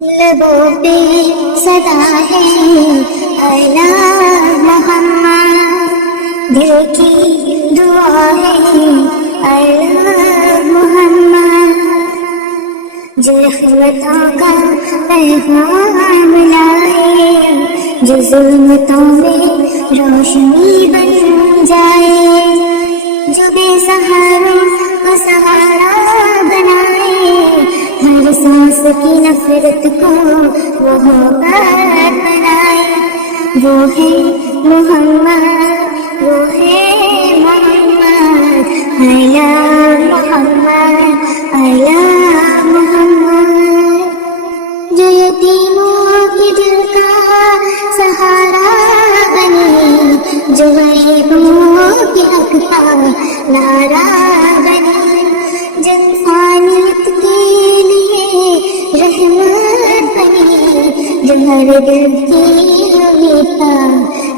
لبوں پہ صدا ہے اے نام محمد، دل کی دعا ہے اے نام محمد، جو رحمتوں کا پیغام لائے، جو ظلمتوں میں روشنی بن جائے، جو بے سہاروں کو سہارا بنائے، ہر سانس کی نفرت کو وہ محبت بنائے، وہ ہے محمد، وہ ہے محمد، اے یا محمد، اے یا محمد، جو یتیموں کے دل کا سہارا بنے، جو غریبوں کے حق کا نعرہ بنے، جو انسانیت کے لیے رحمت بنے، جو ہر دل کی امید کا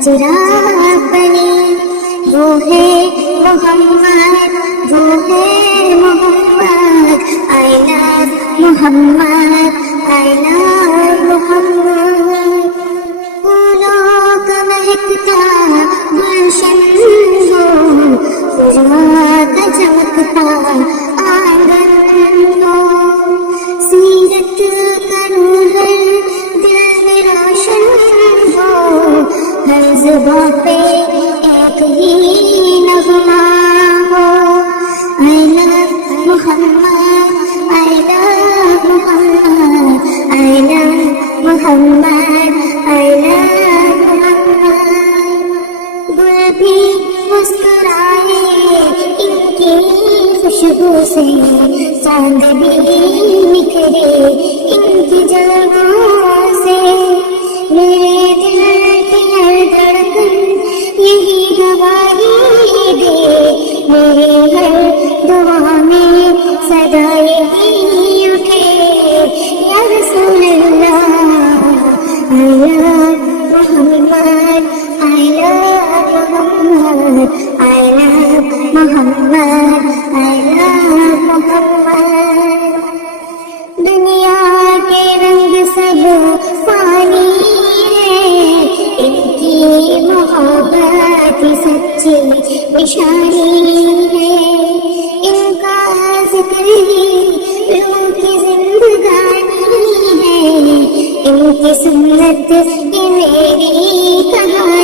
چراغ بنے، وہ ہے محمد، وہ ہے محمد، اے نام محمد، اے نام محمد، پھولوں کا مہکتا گلشن ہو، سرما کا چمکتا آنگن ہو، سیرت کا نور دل میں روشن ہو، ہر زباں پہ ایک ہی نغمہ ہو، اے نام محمد، اے نام محمد، اے نام محمد، اے نام محمد، گل بھی مسکرائے ان کی خوشبو سے، چاند بھی نکھرے ان کی جلووں سے، میرے دل کی ہر دھڑکن یہی گواہی دے، میرے ہر دعا میں صدا یہی اٹھے، یا رسول اللہ، اے یا محمد، اے یا محمد، اے یا محمد، اے یا محمد، دنیا کے رنگ سب فانی ہے، ان کی محبت سچی نشانی ہے، ان کا ذکر ہی روح کی زندگانی ہے، ان کی سنت یہ میری کہانی